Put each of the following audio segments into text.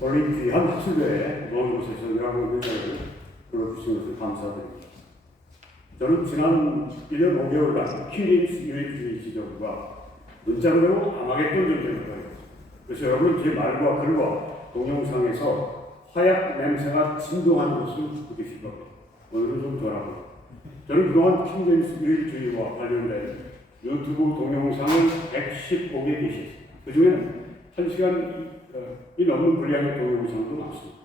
원래 귀한 학술대회에 좋은 곳에서 여러분 의견을 들어주신 것을 감사드립니다. 저는 지난 1년 5개월간 킹제임스 유일주의 지적과 문자로 아마겟돈 전쟁을 벌였습니다. 그래서 여러분 제 말과 글과 동영상에서 화약 냄새가 진동하는 것을 느끼실 겁니다. 오늘은 좀 덜하고 저는 그동안 킹제임스 유일주의와 관련된 유튜브 동영상을 115개 계셨습니다. 그 중에는 1시간이 넘는 분량의 동영상도 많습니다.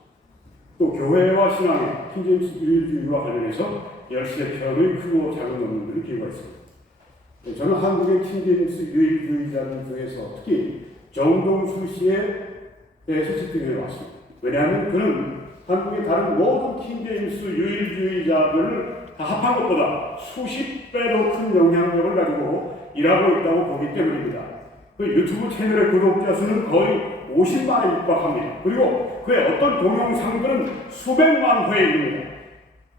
또 교회와 신앙의 킹제임스 유일주의와 관련해서 13편의 크고 작은 논문들을 기고했습니다. 저는 한국의 킹제임스 유일주의자들 중에서 특히 정동수 씨에 대해서 집중해 왔습니다. 왜냐하면 그는 한국의 다른 모든 킹제임스 유일주의자들을 다 합한 것보다 수십 배로 큰 영향력을 가지고 일하고 있다고 보기 때문입니다. 그 유튜브 채널의 구독자 수는 거의 50만에 육박합니다. 그리고 그의 어떤 동영상들은 수백만 회에 이릅니다.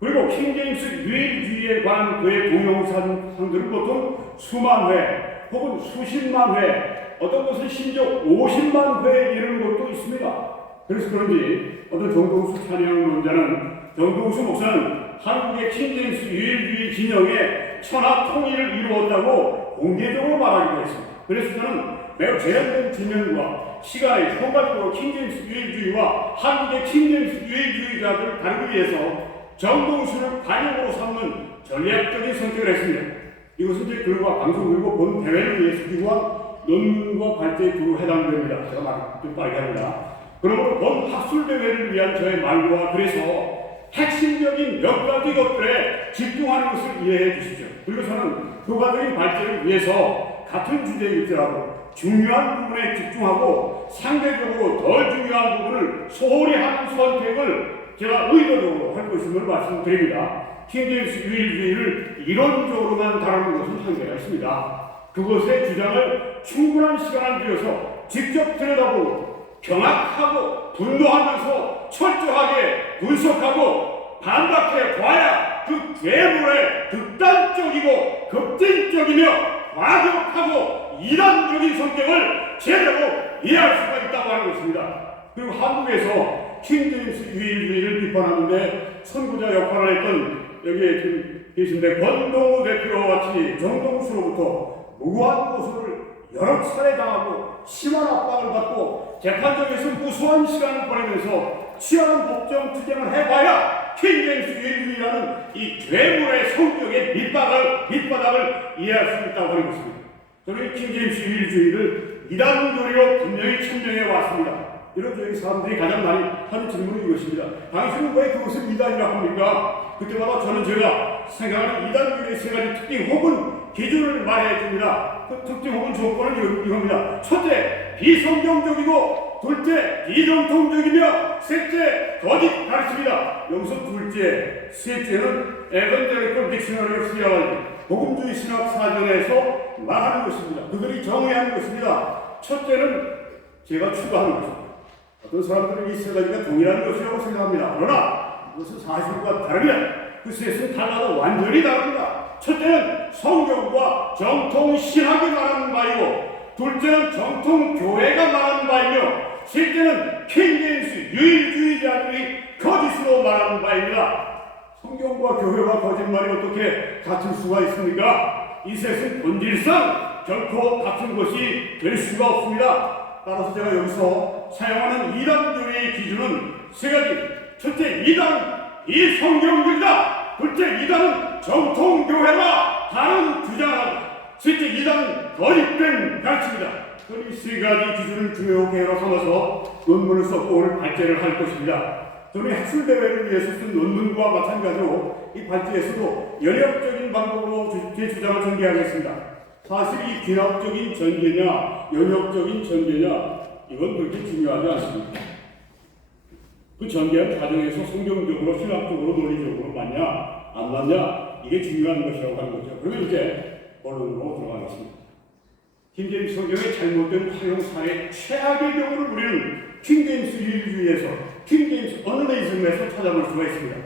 그리고 킹제임스 유일주의에 관한 그의 동영상들은 보통 수만 회 혹은 수십만 회, 어떤 것은 심지어 50만 회에 이르는 것도 있습니다. 그래서 그런지 어떤 정동수 찬양론자는 정동수 목사는 한국의 킹제임스 유일주의 진영의 천하 통일을 이루었다고 공개적으로 말하기도 했습니다. 그래서 저는 매우 제한된 지면과 시간에 효과적으로 킹제임스 유일주의와 한국의 킹제임스 유일주의자들을 다루기 위해서 정동수를 관용으로 삼는 전략적인 선택을 했습니다. 이것은 제 글과 방송 그리고 본 대회를 위해서 기부한 논문과 발제에 두루 해당됩니다. 제가 말 좀 빠르게 합니다. 그러므로 본 학술대회를 위한 저의 말과 그래서 핵심적인 몇 가지 것들에 집중하는 것을 이해해 주십시오. 그리고 저는 효과적인 발전을 위해서 같은 주제일지라도 중요한 부분에 집중하고 상대적으로 덜 중요한 부분을 소홀히 하는 선택을 제가 의도적으로 할 것임을 말씀드립니다. 킹제임스 유일주의를 이론적으로만 다루는 것은 한계가 있습니다. 그것의 주장을 충분한 시간을 들여서 직접 들여다보고 경악하고 분노하면서 철저하게 분석하고 반박해 봐야 그 괴물의 극단적이고 급진적이며 과격하고 이단적인 성격을 제대로 이해할 수가 있다고 하는 것입니다. 그리고 한국에서 킹제임스 유일주의를 비판하는데 선구자 역할을 했던 여기에 지금 계신데 권동우 대표와 같이 정동수로부터 무고한 고소를 여러 차례 당하고 심한 압박을 받고 재판정에서 무수한 시간을 보내면서 치열한 법정 투쟁을 해봐야 킹제임스 유일주의라는 이 괴물의 성격의 밑바닥을 이해할 수 있다고 하는 것입니다. 저는 킹제임스 유일주의를 이단교리로 분명히 천명해 왔습니다. 이런 저희 사람들이 가장 많이 하는 질문은 이것입니다. 당신은 왜 그것을 이단이라고 합니까? 그때마다 저는 제가 생각하는 이단교리의 세 가지 특징 혹은 기준을 말해 줍니다. 그 특징 혹은 조건은 이겁니다. 첫째, 비성경적이고 둘째, 비정통적이며 셋째, 거짓 가르칩니다. 여기서 둘째, 셋째는 에반젤리컬 딕셔너리 오브 시어로지 복음주의 신학 사전에서 말하는 것입니다. 그들이 정의하는 것입니다. 첫째는 제가 추가하는 것입니다. 어떤 사람들은 이 세 가지가 동일한 것이라고 생각합니다. 그러나 이것은 사실과 다릅니다. 그 셋은 달라도 완전히 다릅니다. 첫째는 성경과 정통 신학이 말하는 바이고 둘째는 정통 교회가 말하는 바이며 셋째는 킹제임스 유일주의자들이 거짓으로 말하는 바입니다. 성경과 교회와 거짓말이 어떻게 같을 수가 있습니까? 이 셋은 본질상 결코 같은 것이 될 수가 없습니다. 따라서 제가 여기서 사용하는 이단교리의 기준은 세 가지. 첫째, 이단 비성경적이다. 둘째, 이단은 정통교회와 다른 주장하다. 셋째, 이단은 거짓된 가르침이다. 이 세 가지 기준을 중요 개요로 삼아서 논문을 썼고 오늘 발제를 할 것입니다. 저는 학술대회를 위해서 쓴 논문과 마찬가지로 이 발제에서도 연역적인 방법으로 제 주장을 전개하겠습니다. 사실 이 귀납적인 전개냐 연역적인 전개냐 이건 그렇게 중요하지 않습니다. 그 전개한 과정에서 성경적으로 신학적으로 논리적으로 맞냐 안 맞냐 이게 중요한 것이라고 하는 거죠. 그러면 이제 본론으로 들어가겠습니다. 킹제임스 성경의 잘못된 활용 사례 최악의 경우를 우리는 킹제임스 유일주의에서 킹제임스 언어네이즘에서 찾아볼 수가 있습니다.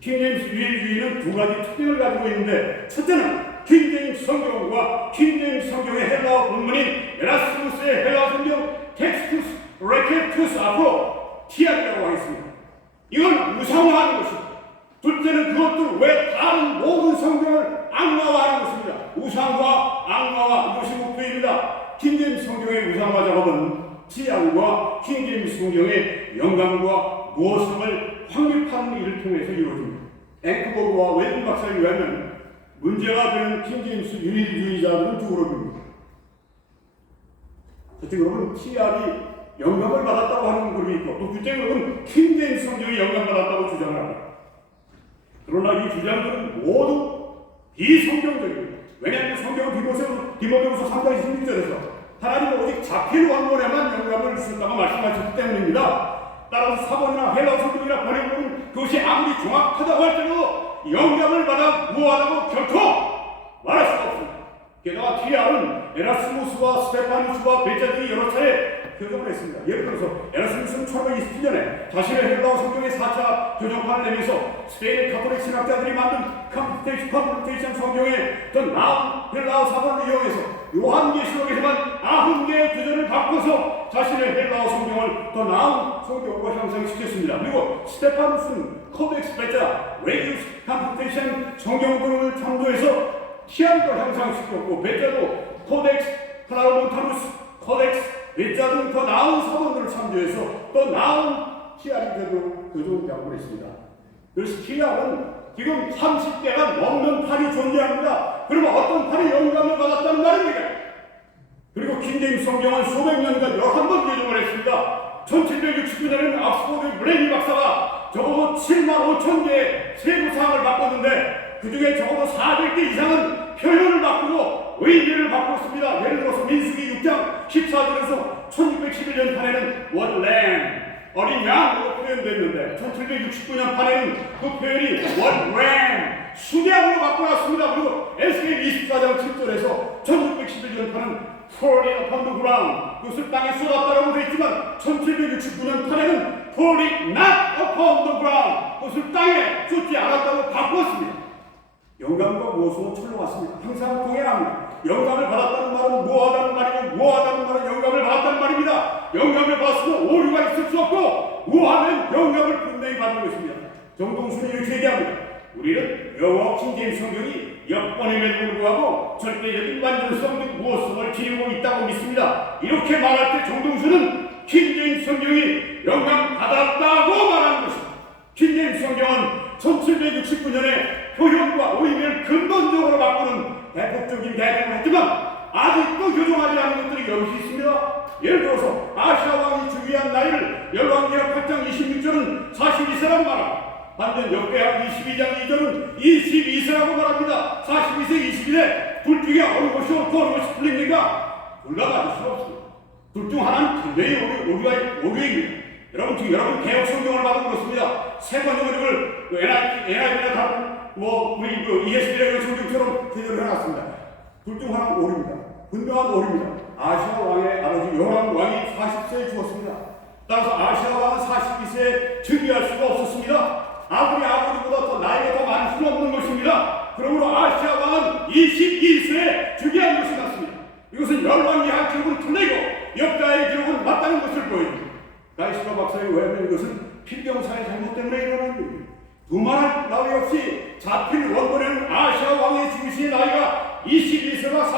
킹제임스 유일주의는 두 가지 특징을 가지고 있는데 첫째는 킹제임스 성경과 킹제임스 성경의 헬라어 본문인 에라스무스의 헬라어 성경 텍스투스 레케투스 앞으로 티약이라고 하겠습니다. 이건 우상화하는 것입니다. 둘째는 그것들 외 다른 모든 성경을 악마화하는 것입니다. 우상화, 악마화, 이것이 목표입니다. 킹제임스 성경의 우상화 작업은 티약과 킹제임스 성경의 영감과 무엇성을 확립하는 일을 통해서 이루어집니다. 앵크버그와 웨든 박사에 의하면 문제가 되는 킹제임스 유일주의자들은 두 그룹입니다. 첫째 그룹은 티약이 영감을 받았다고 하는 그룹이 있고, 또 둘째 그룹은 킹제임스 성경이 영감받았다고 주장을 합니다. 그러나 이 주장들은 모두 비성경적입니다. 왜냐하면 성경은 디모데후서 3장 16절에서 하나님은 오직 잡힌 원본에만 영감을 주셨다고 말씀하셨기 때문입니다. 따라서 사본이나 헬라어 성경이나 번역본은 그것이 아무리 정확하다고 할지라도 영감을 받아 무하다고 결코 말할 수가 없습니다. 게다가 티약은 에라스무스와 스테파누스와 베자 등이 여러 차례 교정을 했습니다. 예를 들어서 에라스무스는 1527년에 자신의 헬라어 성경의 4차 교정판을 내면서 스페인 가톨릭 신학자들이 만든 컴퓨테이션 성경의 더 나은 헬라어 사본을 이용해서 요한계시록에서만 90개의 교전을 바꿔서 자신의 헬라어 성경을 더 나은 성경으로 향상시켰습니다. 그리고 스테파누스는 코덱스 베자, 레기우스 컴퓨테이션 성경들을 참조해서 티안을 향상시켰고, 베자도 코덱스 플라우몬타누스, 코덱스 베자 등 더 나은 사본들을 참조해서 더 나은 티안이 되도록 교정작업을 했습니다. 그래서 티안은 지금 30개가 넘는 판이 존재합니다. 그러면 어떤 판이 영감을 받았다는 말입니까? 그리고 킹제임스 성경은 수백 년간 11번 교정을 했습니다. 1769년에는 옥스퍼드 블레니 박사가 적어도 7만 5천 개의 세부사항을 바꿨는데 그 중에 적어도 400개 이상은 표현을 바꾸고 의미를 바꿨습니다. 예를 들어서 민수기 6장 14절에서 1611년 판에는 one lamb, 어린 양으로 표현됐는데 1769년 판에는 그 표현이 one ram, 수량으로 바꿔놨습니다. 그리고 에스겔 24장 7절에서 1611년 판은 falling upon the ground, 그것을 땅에 쏟았다라고 되어 있지만 1769년 판에는 falling not upon the ground, 그것을 땅에 쏟지 않았다고 바꾸었습니다. 영감과 무엇으로 철로왔습니다. 항상 동일합니다. 영감을 받았다는 말은 무하다는 말이고, 무하다는 말은 영감을 받았다는 말입니다. 영감을 받았으면 오류가 있을 수 없고, 무하면 영감을 분명히 받은 것입니다. 정동순이 이렇게 얘기합니다. 우리는 영어 킹제임스 성경이 역번임에도 불구하고 절대적인 완전성 및 무엇성을 지니고 있다고 믿습니다. 이렇게 말할 때 정동순은 킹제임스 성경이 영감 받았다고 말하는 것입니다. 킹제임스 성경은 1769년에 표현과 의미를 근본적으로 바꾸는 대폭적인 대응을 했지만 아직도 교정하지 않은 것들이 여럿이 있습니다. 예를 들어서 아시아 왕이 즉위한 나이를 열왕기하 8장 26절은 42세라고 말합니다. 반면 역대하 22장 2절은 22세라고 말합니다. 42세, 22세 둘 중에 어느 것이 옳고 어느 것이 틀립니까? 올라가질 수가 없습니다. 둘 중 하나는 굉장히 오류입니다. 여러분 개혁 성경을 받은 그렇습니다. 세 번째 번역을 NIV나 다른 우리 ESV라는 성경처럼 제대로 해놨습니다. 둘 중 하나는 오류입니다. 분명한 오류입니다. 아시아 왕의 아버지 요람 왕이 40세에 죽었습니다. 따라서 아시아 왕은 42세에 즉위할 수가 없었습니다. 아무리 아버지보다 더 나이가 더 많을 수는 없는 것입니다. 그러므로 아시아 왕은 22세에 즉위한 것이 맞습니다. 이것은 열왕기하 기록은 틀리고 역사의 기록은 맞다는 것을 보여줍니다. 가이시가 박사에 의하면 이것은 필경사의 잘못 때문에 일어난 일입니다. 두말할 나위 없이 잡힌 원본에는 아시아 왕의 죽으신 나이가 22세와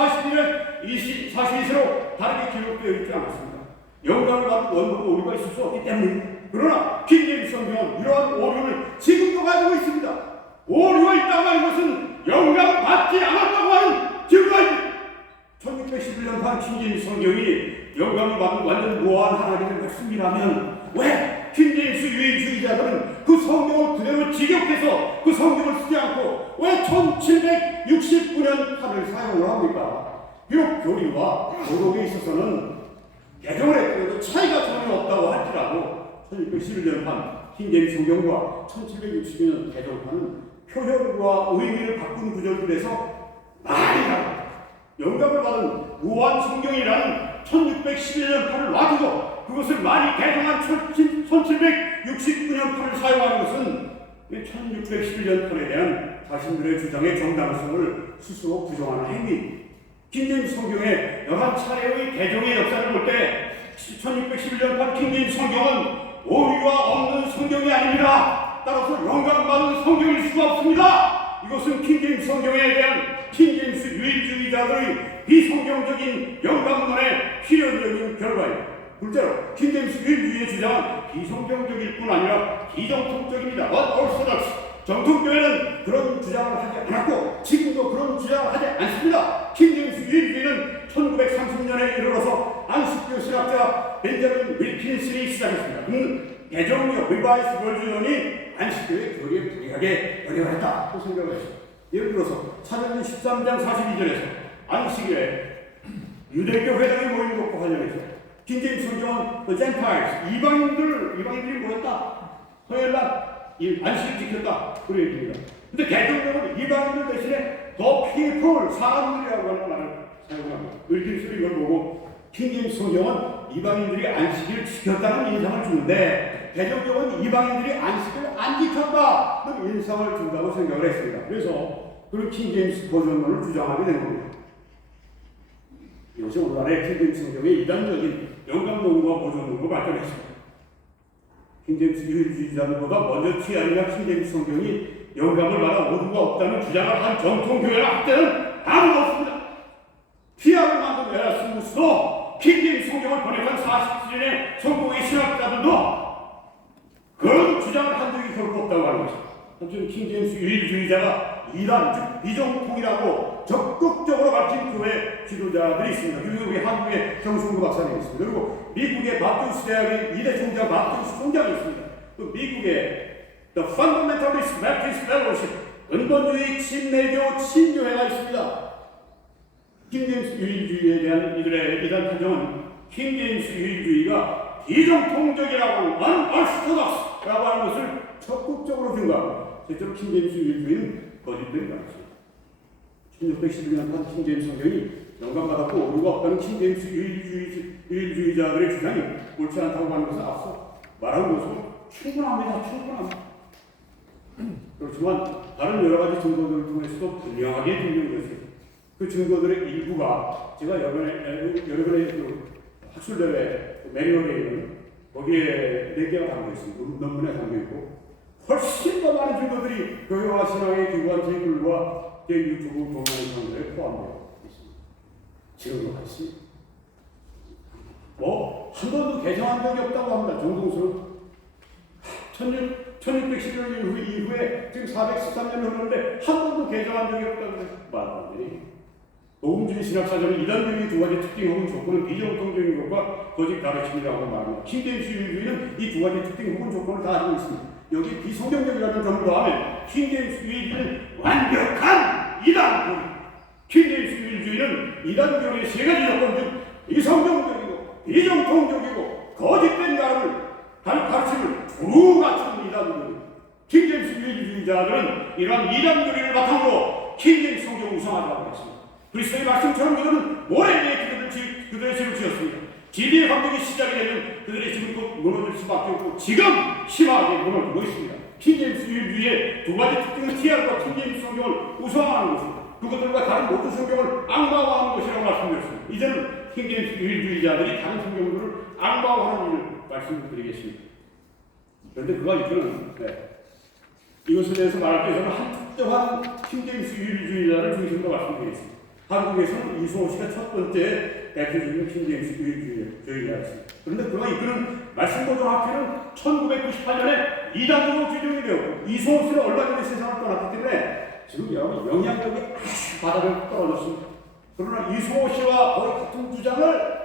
42세로 다르게 기록되어 있지 않았습니다. 영감을 받은 원본은 오류가 있을 수 없기 때문입니다. 그러나 킹제임스 성경은 이러한 오류를 지금도 가지고 있습니다. 오류가 있다고 하는 것은 영감 받지 않았다고 하는 증거입니다. 1611년 판 킹제임스 성경이 영감을 받은 완전 무한 하나님의 말씀이라면 왜 킹제임스 유일주의자들은 그 성경을 그대로 직역해서 그 성경을 쓰지 않고 왜 1769년 판을 사용을 합니까? 비록 교리와 도덕에 있어서는 개정을 했더라도 차이가 전혀 없다고 할지라도 1611년 판 킹제임스 성경과 1762년 개정판은 표현과 의미를 바꾼 구절들에서 많이 다릅니다. 영감을 받은 무한 성경이라는 1611년 판을 놔두고 그것을 많이 개정한 1769년 판을 사용하는 것은 1611년 판에 대한 자신들의 주장의 정당성을 스스로 부정하는 행위. 킹제임스 성경의 11차례의 개정의 역사를 볼 때 1611년 판 킹제임스 성경은 오류가 없는 성경이 아닙니다. 따라서 영감받은 성경일 수가 없습니다. 이것은 킹제임스 성경에 대한 킹제임스 유일주의자들의 비성경적인 영감론의 필연적인 결과입니다. 둘째로 킹제임스 유일주의의 주장은 비성경적일 뿐 아니라 비정통적입니다. unorthodox. 정통교회는 그런 주장을 하지 않았고 지금도 그런 주장을 하지 않습니다. 킹제임스 유일주의는 1930년에 이르러서 안식교 신학자 벤저민 윌킨슨이 시작했습니다. 그는 개정력 리바이스 버전이 안식교의 교리에 불리하게 연결했다 고 생각을 했습니다. 예를 들어서 사도행전 13장 42절에서 안식일에 유대교 회당에 모인 것과 관련해서 킹제임스 성경은 The Gentiles, 이방인들이 모였다. 토요일날 안식을 지켰다. 그런 얘기입니다. 근데 개정력은 이방인들 대신에 The people, 사람들이라고 하는 말을 사용합니다. 윌킨슨이 이걸 보고 킹제임스 성경은 이방인들이 안식을 지켰다는 인상을 주는데 개정력은 이방인들이 안식을 안 지켰다는 인상을 준다고 생각을 했습니다. 그래서 그런 킹제임스 버전론을 주장하게 된 겁니다. 이것이 오늘날의 킹제임스 성경의 이단적인 영감론과 버전론으로 발전했습니다. 킹제임스 유일주의자들보다 먼저 TR이나 킹제임스 성경이 영감을 받아 오류가 없다는 주장을 한 정통교회나 학자는 아무도 없습니다. TR을 만든 에라스무스도 킹제임스 성경을 번역한 47년의 성공의 신학자들도 그런 주장을 한 적이 결코 없다고 하는 것입니다. 한편 킹제임스 유일주의자가 이단, 즉 비정통이라고 적극적으로 밝힌 교회 지도자들이 있습니다. 그리고 우리 한국의 정승구 박사님이 있습니다. 그리고 미국의 바프티스 대학의 2대 총장 바프티스 총장이 있습니다. 또 미국의 The Fundamentalist Baptist Fellowship 근본주의 침례교 친교회가 있습니다. 킹제임스 유일주의에 대한 이들의 이단 판정은 킹제임스 유일주의가 비정통적이라고 unorthodox라고 하는 것을 적극적으로 증거합니다. 실제로 킹제임스 유일주의는 거짓된 말이죠. 1611년 한 킹제임스 성경이 영감받았고 오류가 없다는 킹제임스 유일주의자들의 주장이 옳지 않다고 하는 것은 앞서 말한 것으로 충분합니다. 그렇지만 다른 여러 가지 증거들을 통해서도 분명하게 들리는 것입니다. 그 증거들의 일부가 제가 여러분의 그 학술대회 매뉴얼에 있는 거기에 4개가 담겨 있습니다. 논문에 담겨 있고 훨씬 더 많은 증거들이 교회와 신앙의 기관 제글과 제 유튜브 동영상들에 포함되어 있습니다. 지금도 같이 한 번도 개정한 적이 없다고 합니다. 정동수는 1611년 이후에 지금 413년이 흐르는데 한 번도 개정한 적이 없다고 해서 말도 안 되니 녹음주의 신학사전은 이단적인 두 가지 특징 혹은 조건은 비정통적인 것과 거짓 가르침이라고 말합니다. 킹제임스 유일주의는 이 두 가지 특징 혹은 조건을 다 가지고 있습니다. 여기 비성경적이라는 점을 더하면 킹제임스 유일주의는 완벽한 이단교리. 킹제임스 유일주의는 이단교리의 3가지 조건 중 비성경적이고 비정통적이고 거짓된 가르침을 두루 갖춘 이단교리. 킹제임스 유일주의자들은 이러한 이단교리를 바탕으로 킹제임스 성경을 우상하다고 했습니다. 그리스도의 말씀처럼 그들은 오래 대해 그들의 집을 지었습니다. 진리의 감독이 시작이 되면 그들의 집은 또 무너질 수밖에 없고 지금 심하게 무너지고 있습니다. 킹제임스 유일주의의 두 가지 특징은 TR과 킹제임스 성경을 우상하는 것입니다. 그것들과 다른 모든 성경을 악마화하는 것이라고 말씀드렸습니다. 이제는 킹제임스 유일주의자들이 다른 성경들을 악마화하는 일을 말씀드리겠습니다. 그런데 그가 이끄는 이것에 대해서 말할 때 저는 한 특정한 킹제임스 유일주의자를 중심으로 말씀드리겠습니다. 한국에서는 이수호 씨가 첫 번째 대표적인 킹제임스 유일주의자였습니다. 그런데 그가 이끄는 말씀고등학교는 1998년에 이단으로 지정이 되었고 이수호 씨는 얼마 전에 세상을 떠났기 때문에 지금 여러분 영향력이 아주 바닥을 떨어졌습니다. 그러나 이수호 씨와 거의 같은 주장을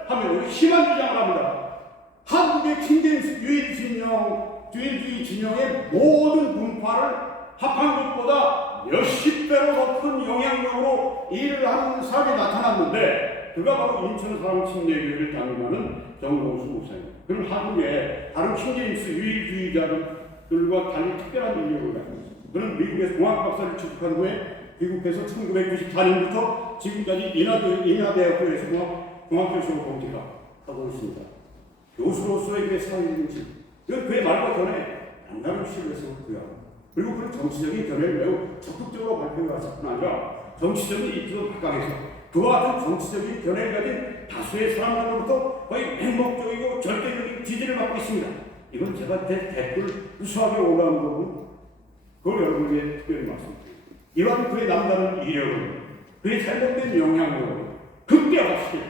하면 심한 주장을 합니다. 한국의 킹제임스 유일주의 진영의 모든 분파를 합한 것보다 몇십 배로 더 큰 영향력으로 일을 하는 사람이 나타났는데 그가 바로 인천 사랑침례교회를 담임하는 정동수 목사입니다. 그럼 한국의 다른 킹제임스 유일주의자들과 달리 특별한 인력을 갖고 있습니다. 그는 미국에서 공학박사를 취득한 후에 미국에서 1994년부터 지금까지 인하대학교에서 공학교수로 복직하고 있습니다. 교수로서의 그의 사회적인 질, 이건 그의 말과 전에 남다른 시를 구해합니다. 그리고 그는 정치적인 견해를 매우 적극적으로 발표하실 뿐 아니라 정치적인 입지도 각각에서 그와 같은 정치적인 견해를 가진 다수의 사람들로부터 거의 맹목적이고 절대적인 지지를 받고 있습니다. 이건 제가 댓글 우수하게 올라온 거고 그걸 여러분에게 특별히 말씀드립니다. 이러한 그의 남다른 이력을 그의 잘못된 영향력을 극대화시키고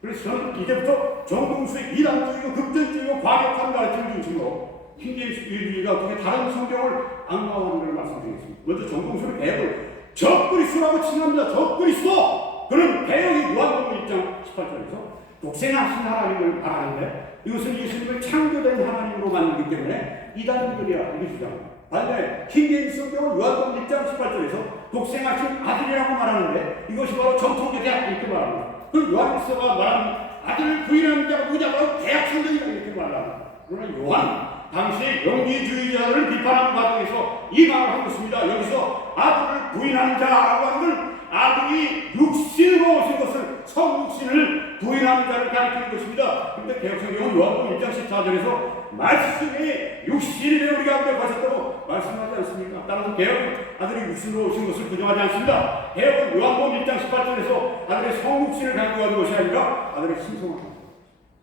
그래서 저는 이제부터 정동수의 이단적이고 급전적이고 과격한 가르침을 중심으로 킹제임스 유일주의가 어떻게 다른 성경을 악마하는 걸 말씀드리겠습니다. 먼저 정동수의 개혁을 적그리스도라고 칭합니다. 적그리스도! 그는 개혁이 요한복음 1장 18절에서 독생하신 하나님을 말하는데 이것은 예수님을 창조된 하나님으로 만들기 때문에 이단들이야 이렇게 주장합니다. 반면에 킹제임스 성경은 요한복음 1장 18절에서 독생하신 아들이라고 말하는데 이것이 바로 정통교대야 이렇게 말합니다. 그 요한일서가 말하는 아들을 부인하는 자가 누구냐 바로 대약성경이다 이렇게 말합니다. 그러나 요한 당시의 영지주의자를 비판하는 과정에서 이 말을 한 것입니다. 여기서 아들을 부인하는 자라고 하는 건 아들이 육신으로 오신 것을 성육신을 부인하는 자를 가리키는 것입니다. 그런데 개혁성경은 요한복음 1장 14절에서 말씀이 육신이 되어 우리 가운데 가셨다고 말씀하지 않습니까? 따라서 개혁은 아들이 육신으로 오신 것을 부정하지 않습니다. 개혁은 요한복음 1장 18절에서 아들의 성육신을 강조하는 것이 아니라 아들의 신성을 강조합니다.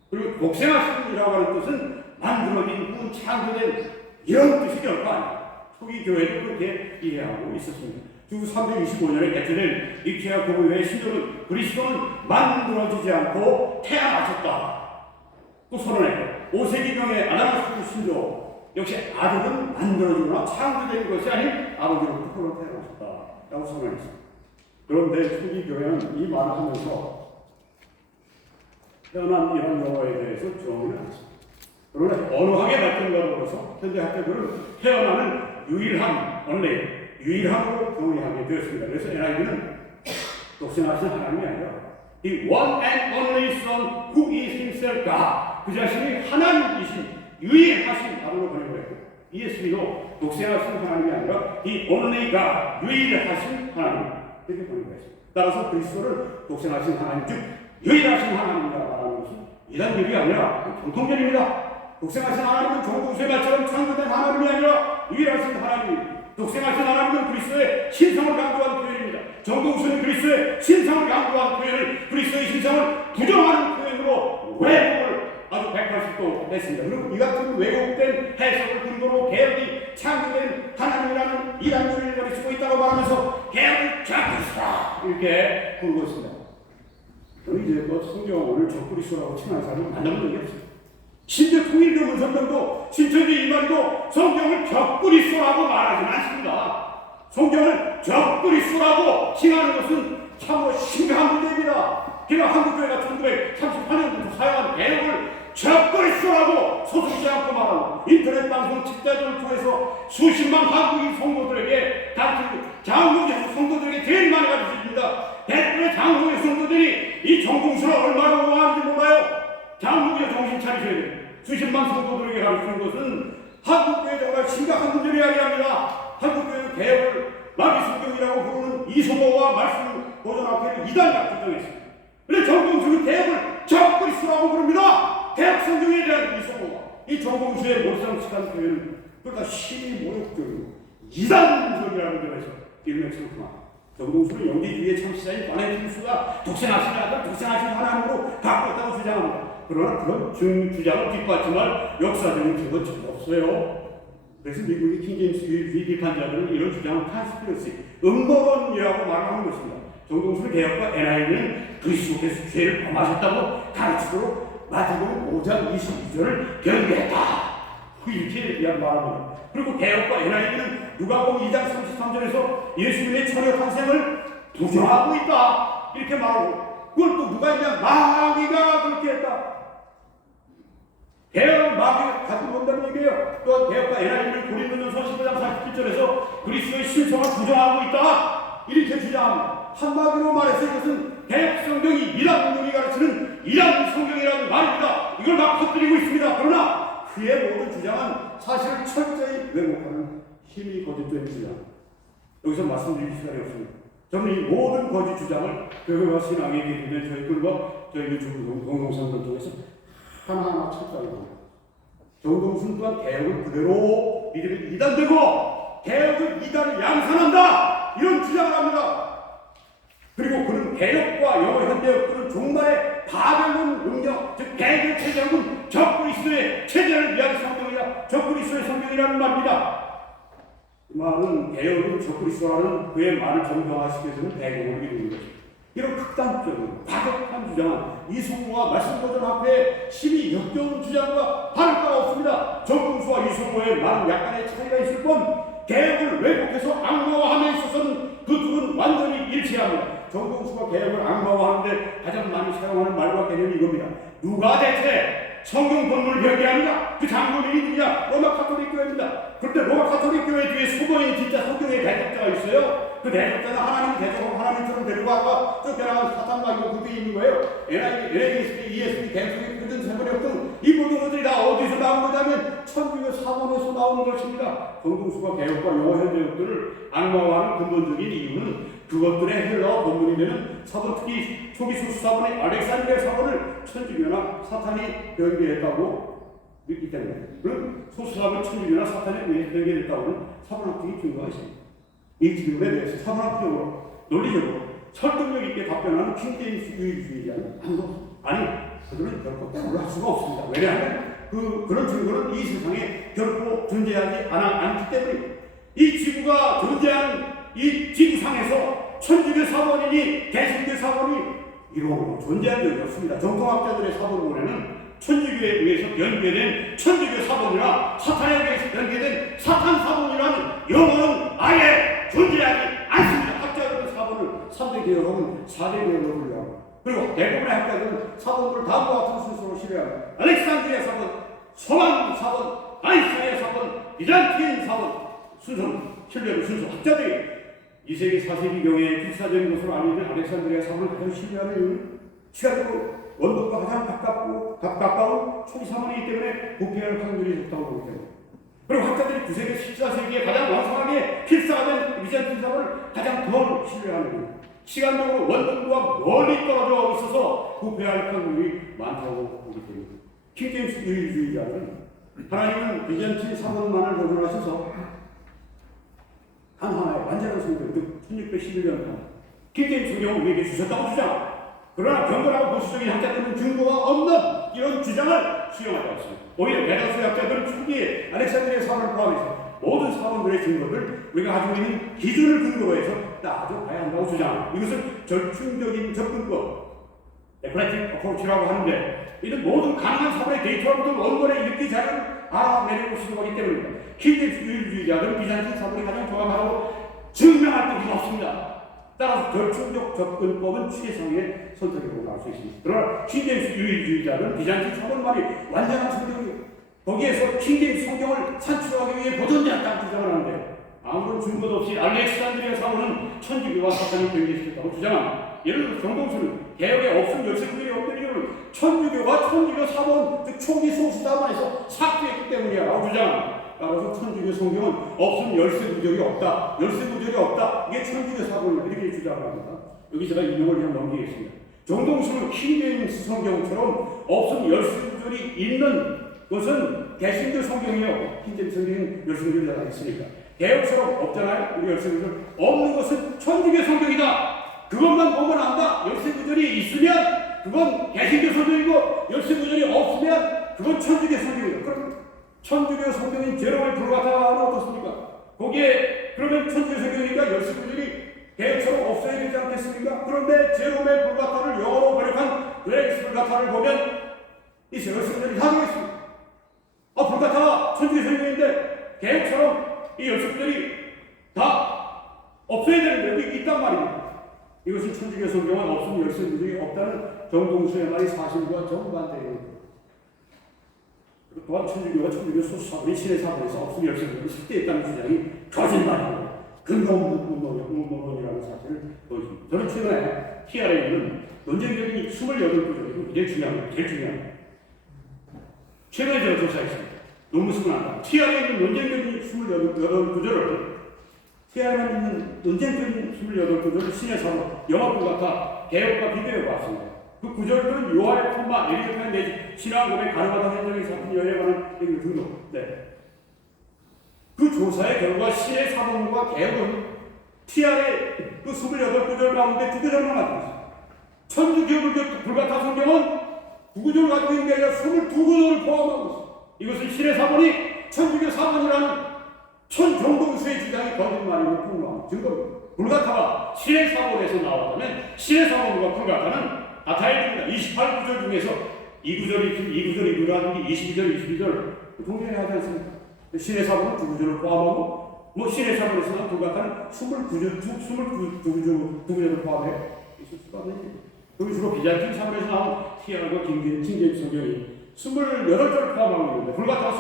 그리고 독생하신이라고 하는 뜻은 만들어진 창조된 이런 뜻이 결코 아닙니다. 초기 교회도 그렇게 이해하고 있었습니다. 주 325년에 개최된 니케아 공의회의 신조는 그리스도는 만들어지지 않고 태어나셨다 또 선언했고 5세기경의 아다마스 신조 역시 아들은 만들어지거나 창조된 것이 아닌 아버지로부터 홀로 태어나셨다 라고 선언했습니다. 그런데 초기 교회는 이 말을 하면서 태어난 이런 영어에 대해서 정의를 했습니다. 그러나 언어학의 발전과 더불어서 현대 학자들은 태어나는 유일함으로 정의하게 되었습니다. 그래서 NIV는 독생하신 하나님이 아니라 The one and only Son who is himself God 그 자신이 하나님이신 유일하신 아들로 번역을 했고 ESV도 독생하신 하나님이 아니라 The only God 유일하신 하나님 이렇게 번역을 했습니다. 따라서 그리스도를 독생하신 하나님 즉 유일하신 하나님이라 말하는 것은 이단교리가 아니라 정통교리입니다. 독생하신 하나님은 종부수의 말처럼 창조된 하나님이 아니라 유일하신 하나님 독생하신 하나님은 그리스도의 신성을 강조한 표현입니다. 정동수는 그리스도의 신성을 강조한 표현을 그리스도의 신성을 부정하는 표현으로 왜곡을 아주 180도 했습니다. 그리고 이 같은 왜곡된 해석을 근거로 개혁이 창조된 하나님이라는 이단교리를 가르치고 있다고 말하면서 개혁을 적그리스도라 이렇게 부르고 있습니다. 저는 이제껏 성경을 적그리스도라고 칭하는 사람을 만나본 적이 없습니다. 심지어 통일교 문선명도 신천지 이만희도 성경을 적그리스도라고 말하지는 않습니다. 성경을 적그리스도라고 칭하는 것은 참으로 심각한 문제입니다. 그러나 한국교회가 1938년부터 사용한 개혁을 적그리스도라고 서슴지 않고 말하고 인터넷 방송 책자들을 통해서 수십만 한국인 성도들에게 가르치고 장로교 성도들에게 제일 많이 가르쳐줍니다. 댓글에 장로교 성도들이 이 정공수를 얼마나 오해하는지 몰라요. 장로교 정신 차리셔야 돼요. 수십만 성도들에게 가르치는 것은 한국교회 정말 심각한 문제를 이야기합니다. 한국교회는 개혁을 마귀성경이라고 부르는 이소모와 말씀 보존학회를 이단이라고 규정했습니다. 그런데 정봉수는 개혁을 적그리스도라고 부릅니다. 개혁 성경에 대한 이소모가 이 정봉수의 몰상식한 표현은 그러니까 심히 모욕적이고 이단적이라는 점에서 일맥상통합니다. 정봉수는 영지주의의 창시자인 바네티우스가 독생하신 하나님으로 갖고 있다고 주장합니다. 그러나 그런 주장을 뒷받침할 역사적인 증거는 전혀 없어요. 그래서 미국의 킹제임스 유일주의 비판자들은 이런 주장을 컨스피러시, 음모론이라고 말하는 것입니다. 정동수의 개혁과 NIV는 그리스도께서 죄를 범하셨다고 가르치도록 마태복음 5장 22절을 변개했다. 이렇게 말합니다. 그리고 개혁과 NIV는 누가복음 2장 33절에서 예수님의 처녀 탄생을 부정하고 있다. 이렇게 말하고 그걸 또 누가 했냐? 마귀가 그렇게 했다. 개혁은 마귀가 갖고 본다는 얘기예요. 또한 개혁과 NIV는 고린도전서 15장 47절에서 그리스도의 신성을 부정하고 있다. 이렇게 주장합니다. 한마디로 말해서 이것은 개혁 성경이 이단론이 가르치는 이단 성경이라는 말입니다. 이걸 막 퍼뜨리고 있습니다. 그러나 그의 모든 주장은 사실을 철저히 왜곡하는 힘이 거짓된 주장. 여기서 말씀드릴 시간이 없습니다. 저는 이 모든 거짓 주장을 교회와 신앙에 계시는 저희 글과 저희 유튜브 동영상들 통해서 하나하나 찾아갑니다. 정동순 또한 개혁을 그대로 믿음이 이단되고 개혁은 이단을 양산한다 이런 주장을 합니다. 그리고 그는 개혁과 영어 현대역들은 종말의 바벨론 능력 즉 개혁의 체제는 적그리스도의 체제를 위한 성경이다 성경이라는 말입니다. 이 말은 개혁은 적그리스도라는 그의 말을 정당화시키기 위해서는 배경을 이루는 것입니다. 이런 극단적으로 과격한 주장은 이승우와 말씀보전 앞에 심히 역겨운 주장과 다를 바가 없습니다. 정봉수와 이승우의 말은 약간의 차이가 있을 뿐 개혁을 왜곡해서 악마화함에 있어서는 그 둘은 완전히 일치합니다. 정봉수가 개혁을 악마화하는데 가장 많이 사용하는 말과 개념이 이겁니다. 누가 대체 성경 본문을 변개하느냐? 그 장로님이 누구냐? 로마 가톨릭 교회입니다. 그런데 로마 가톨릭 교회 뒤에 소모인 진짜 성경의 대적자가 있어요. 그 대적자는 하나님 대적으로 하나님처럼 데리고 와서 쫓겨나간 사탄과 그 뒤에 있는 거예요. NISP, ESP, 갱수기, 표준 세번역 등 이 모든 것들이 다 어디서 나온 거냐면 천주교 사본에서 나오는 것입니다. 정동수가 개혁과 영어 현대역들을 악마화하는 근본적인 이유는 그것들의 헬라어 본문이 되는 사본, 특히 초기 소수 사본의 알렉산드리아 사본을 천주교나 사탄이 변개했다고 믿기 때문에 그런 소수 사본 천주교나 사탄이 변개했다고는 사본학적인 증거가 있습니다. 이 질문에 대해서 사본학적으로 논리적으로 설득력 있게 답변하는 킹제임스 유일주의자는 아니 그들은 결코 따라할 수가 없습니다. 왜냐하면 그런 증거는 이 세상에 결코 존재하지 않기 때문입니다. 이 지구가 존재하는 이 지구상에서 천주교 사본이니 개신교 사본이 이루어지고 존재한 적이 없습니다. 정통학자들의 사본론에는 천주교에 의해서 변개된 천주교 사본이나 사탄에 의해서 변개된 사탄 사본이라는 영어는 아예 존재하지 않습니다. 학자들은 사본을 3대 개혁은 4대 개혁으로 분류합니다. 그리고 대부분의 학자들은 사본을 다음과 같은 순서로 신뢰합니다. 알렉산드리아 사본, 서방 사본, 아인슈타인의 사본, 비잔틴 사본 순서는 신뢰하는 순서. 학자들이 2세기 4세기경에 필사적인 것으로 알려진 알렉산드리아 사본을 가장 신뢰하는 이유는 시간적으로 원본과 가장 가까운 초기 사본이기 때문에 부패할 확률이 높다고 보기 때문에. 그리고 학자들이 9세기, 14세기에 가장 완성하게 필사된 비잔틴 사본을 가장 덜 신뢰하는 이유. 시간적으로 원본과 멀리 떨어져 있어서 부패할 확률이 많다고 보기 때문에. 킹제임스 유일주의자는 하나님은 비잔틴 사본만을 보존하셔서 한 하나의 완전한 성경, 즉 1611년 동안 킹제임스 성경을 우리에게 주셨다고 주장. 그러나 경건하고 보수적인 학자들은 증거가 없는 이런 주장을 수용하지 않습니다. 오히려 대다수의 학자들은 초기에 알렉산드리아 사본을 포함해서 모든 사본들의 증거를 우리가 가지고 있는 기준을 근거로 해서 따져봐야 한다고 주장합니다. 이것은 절충적인 접근법, 에클렉틱 어프로치라고 하는데 이는 모든 가능한 사본의 데이터로부터 원본의 읽기 자료를 알아내려고 시도하기 때문입니다. 킹제임스 유일주의자들은 비잔틴 사본이 가장 정확하다고 증명할 필요가 없습니다. 따라서 절충적 접근법은 최상의 선택이라고 나올 수 있습니다. 그러나 킹제임스 유일주의자는 비잔틴 사본만이 완전한 성경이에요. 거기에서 킹제임스 성경을 산출하기 위해 보존되었다고 주장을 하는데 아무런 증거도 없이 알렉산드리아 사본은 천주교와 사탄이 변개시켰다고 주장합니다. 예를 들어 정동수는 개혁에 없은 열쇠구절이 없는 이유는 천주교가 천주교 사본, 즉 초기 소수 사본에서 삭제했기 때문이야 라고 주장합니다. 따라서 천주교 성경은 없음 열쇠구절이 없다. 열쇠구절이 없다. 이게 천주교 사본이다. 이렇게 주장을 합니다. 여기 제가 인용을 그냥 넘기겠습니다. 정동수는 킹제임스 성경처럼 없음 열쇠구절이 있는 것은 개신교 성경이요. 킹제임스 성경은 열쇠구절이 다 있으니까. 개혁처럼 없잖아요. 우리 열쇠구절 없는 것은 천주교 성경이다. 그것만 보면 안다. 열쇠구절이 있으면 그건 개신교 성경이고 열쇠구절이 없으면 그건 천주교 성경이다. 그럼 천주교 성경인 제롬의 불가타는 어떻습니까? 거기에 그러면 천주교 성경이니까 열쇠구절이 개혁처럼 없어야 되지 않겠습니까? 그런데 제롬의 불가타를 영어로 번역한 그렉스 불가타를 보면 이 열쇠구절이 다 되겠습니다. 불가타가 천주교 성경인데 개혁처럼 이 열쇠구절이 다 없어야 되는데 여기 있단 말입니다. 이것은 천주교 성경은 없으면 열쇠구절이 없다는 정동수의 말이 사실과 정반대예요. 또한 천주교가 천주교 소수사본이 신의 사본에서 없으면 열쇠구절이 삭제했다는 주장이 거짓말이고 근거 없는 문론이라는 사실을 보여줍니다. 저는 최근에 TR에 있는 논쟁적인 28구절이 제일 중요합니다. 최근에 제가 조사했습니다. 논문 쓰고 난다. TR에 있는 논쟁적인 28구절을 TR에 있는 논쟁적인 28구절을 신의 사본, 영화 불가타, 개혁과 비교해 봤습니다. 그 구절들은 요한의 콤마, 에리조펜 내지 신앙 고백, 가능하다 행정의 사건 여행에 관한 얘기를 등록. 네. 그 조사의 결과 신의 사본과 개혁은 TR의 그 28구절 가운데 2구절만 가지고 있습니다. 천주교 불가타 성경은 9구절 가지고 있는 게 아니라 22구절을 포함하고 있습니다. 이것은 신의 사본이 천주교 사본이라는 천정동수의 주장이 거짓말이고 불망 증거입니다. 불가타가 신의 사본에서 나왔다면 신의 사본과 불가타는 같아야 됩니다. 28구절 중에서 2구절이 불가하는 게 22절 동일하게 하지 않습니까? 신의 사본은 2구절을 포함하고 신의 사본에서 나온 불가타는 22구절을 포함해 있을 수가 없는 일입니다. 여기 주로 비잔틴 사본에서 나온 티아르과 킹제임스 성경이 28절을 포함하고 있는데 불가타가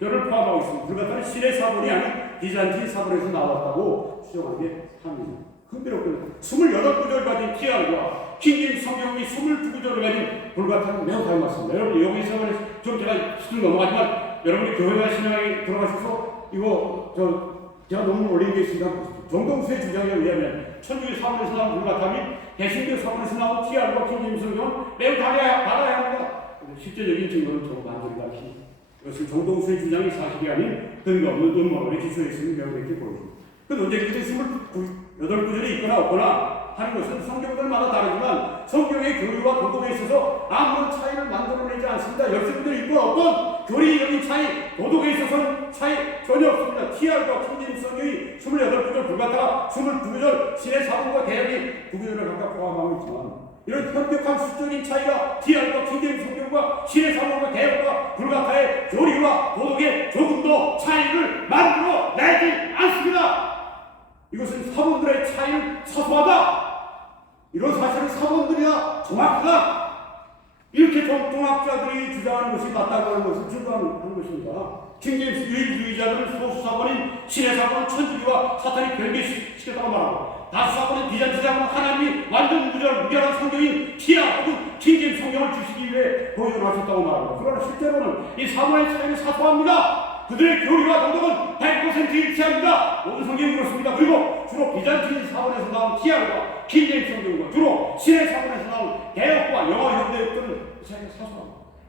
22절을 포함하고 있습니다. 불가타는 신의 사본이 아닌 비잔틴 사본에서 나왔다고 주장하는 게 합니다. 흥미롭군요. 28구절 가진 티아르과 킹제임스 성경이 22구절을 가진 불가타는 매우 닮았습니다. 여러분 여기서 좀 제가 스킬 넘어가지만 여러분이 교회와 신앙에 들어가셔서 이거 제가 논문 올린 게 있습니다. 정동수의 주장에 의하면 천주교 사본에서 나온 불가타 및 개신교 사본에서 나온 티아르과 킹제임스 성경은 매우 달라야 합니다. 실제적인 증거는 좀 완전히 다릅니다. 이것은 정동수의 주장이 사실이 아닌 근거 없는 음모론에 기초해 있음을 명백히 보여줍니다. 그 논쟁들이 28구절이 있거나 없거나 하는 것은 성경들마다 다르지만 성경의 교리와 도덕에 있어서 아무런 차이를 만들어내지 않습니다. 열쇠들이 있고 어떤 교리적인 차이, 도덕에 있어서는 차이 전혀 없습니다. 티아르과 킹제임스 성경이 28구절 불가타 22구절 신의 사본과 개혁이 9구절을 각각 포함하고 있지만 이런 현격한 수적인 차이가 티아르과 킹제임스 성경과 신의 사본과 개혁과 불가타의 교리와 도덕에 조금 더 차이를 만들어내지 않습니다. 이것은 사본들의 차이는 사소하다. 이런 사실은 사본들이야 정확하다. 이렇게 동학자들이 주장하는 것이 맞다고 하는 것을 증거하는 것입니다. 킹제임스 유일주의자들은 소수 사본인 신의 사본은 천주교와 사탄이 변개시켰다고 말하고 다수 사본인 비잔티 사본은 하나님이 완전 무결한 성경인 티아 혹은 킹제임스 성경을 주시기 위해 보존하셨다고 말합니다. 그러나 실제로는 이 사본의 차이는 사소합니다. 그들의 교리와 도덕은 100% 일치합니다. 모든 성경이 그렇습니다. 그리고 주로 비잔틴 사본에서 나온 티아르와 킹제임스 성경과 주로 신의 사본에서 나온 개혁과 영어 현대역들은 차이가 사소합니다.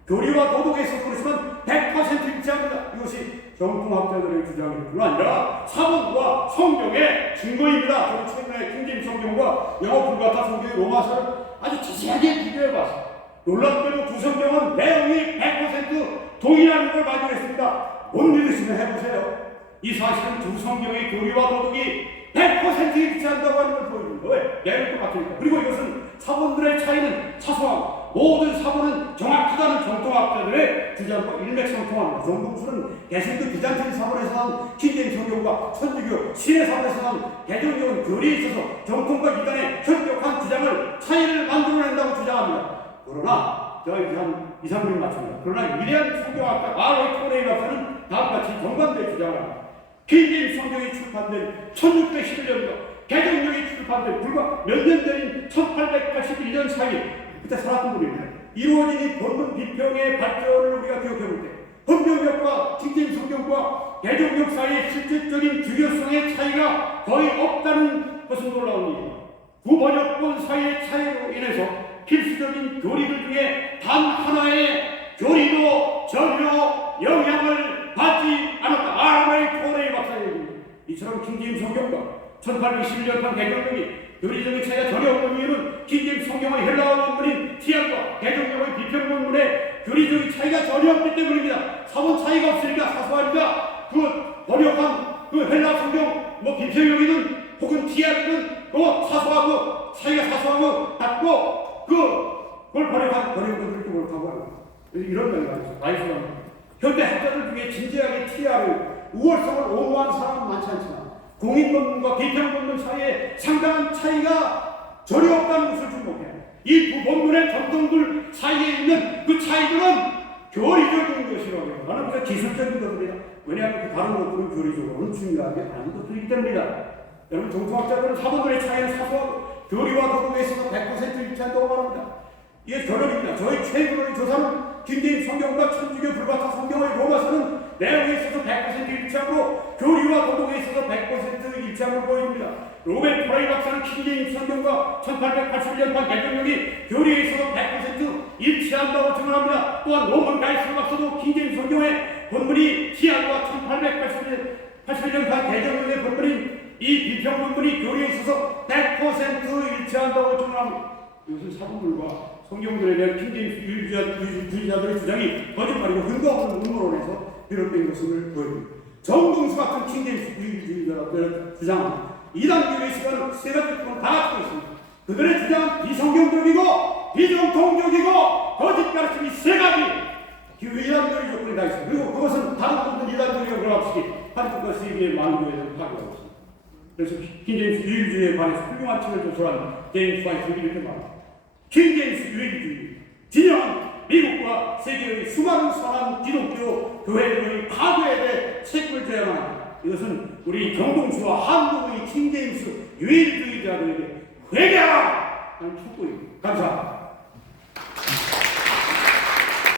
교리와 도덕에 있어서 그렇지만 100% 일치합니다. 이것이 정통학자들의 주장일 뿐 아니라 사본과 성경의 증거입니다. 저는 최근에 킹제임스 성경과 영어 불가타 성경의 로마서를 아주 자세하게 비교해봤습니다. 놀랍게도 두 성경은 내용이 100% 동일한 걸 발견했습니다. 못 믿으시면 해보세요. 이 사실은 두 성경의 교리와 도덕이 100% 일치한다고 하는 걸 보여줍니다. 왜? 내용이 똑같으니까. 그리고 이것은 사본들의 차이는 사소하고 모든 사본은 정확하다는 정통학자들의 주장과 일맥상통합니다. 정동수는 개신교 비잔틴 사본에서 나온 킹제임스 성경과 천주교 신의 사본에서 나온 개정교훈 교리에 있어서 정통과 이단의 현격한 주장을 차이를 만들어낸다고 주장합니다. 그러나 제가 이제 한 2, 3분 맞춥니다. 그러나 위대한 성경학자 R.A. 토레이 박사는 다음같이 정반대의 주장을 합니다. 킹제임스 성경이 출판된 1611년도 개정령이 출판된 불과 몇 년 전인 1881년 사이 그때 살았던 분입니다. 이루어진 이 본문 비평의 발전을 우리가 기억해볼 때 헌병력과 킹제임스 성경과 개정령 사이의 실질적인 주교성의 차이가 거의 없다는 것은 놀라운 일입니다. 두 번역본 사이의 차이로 인해서 필수적인 교리들 중에 단 하나의 교리도 전혀 영향을 받지 않았다. R.A. 토레이 박사의 얘기입니다. 이처럼 킹제임스 성경과 1811년판 개정령이 교리적인 차이가 전혀 없는 이유는 킹제임스 성경의 헬라어 원문인 티아르과 개정령의 비평 원문의 교리적인 차이가 전혀 없기 때문입니다. 사본 차이가 없으니까 사소하니까 그 번역한 그 헬라 성경 비평용이든 혹은 티아르든 사소하고 차이가 사소하고 같고 그걸 번역한 번역들도 못하고 합니다. 이런 면이 있습니다. 현대 학자들 중에 진지하게 티아르 우월성을 옹호하는 사람은 많지 않지만 공인본문과 비평본문 사이에 상당한 차이가 전혀 없다는 것을 주목해야 합니다. 이 두 본문의 전통들 사이에 있는 그 차이들은 교리적인 것이라고 해요. 나는 그냥 기술적인 것들이다. 왜냐하면 그 다른 것들은 교리적으로는 중요하게 아닌 것들이기 때문이다. 여러분 정통학자들은 사본들의 차이는 사소하고 교리와 도덕에 있어서 100% 일치한다고 말합니다. 이게 결론입니다. 저희 최근의 조사는 킹제임스 성경과 천주교 불가타 성경의 로마서는 내용에 있어서 100% 일치하고 교리와 도덕에 있어서 100% 일치함을 보여줍니다. 로벤 토레이 박사는 킹제임스 성경과 1881년판 개정령이 교리에 있어서 100% 일치한다고 증언합니다. 또한 로먼 가이스 박사도 킹제임스 성경의 본문이 티아르와 1881년판 개정령의 본문인 이 비평 본문이 교리에 있어서 100% 일치한다고 증언합니다. 이것은 사본들과 성경들에 대한 킹제임스 유일주의자들의 주장이 거짓말이고 근거 없는 음모론에서 비롯된 것임을 보여줍니다. 정동수 같은 킹제임스 유일주의자들의 주장은 이단 교회 시간을 세 가지 쪽으로 다 갖고 있습니다. 그들의 주장은 비성경적이고 비정통적이고 거짓 가르침이 세 가지 이단 교회 조건이 다 있습니다. 그리고 그것은 다른 모든 이단 교회가 그렇듯이 한국과 세계의 많은 교회들을 파괴하고 있습니다. 그래서 킹제임스 유일주의에 관해서 훌륭한 책을 조설한 제임스 화이트는 이렇게 말합니다. 킹제임스 유일주의 진영은 미국과 세계의 수많은 선한 기독교 교회들의 파괴에 대해 책임을 져야만 합니다. 이것은 우리 정동수와 한국의 킹제임스 유일주의자들에게 회개하라! 하는 촉구입니다. 감사합니다.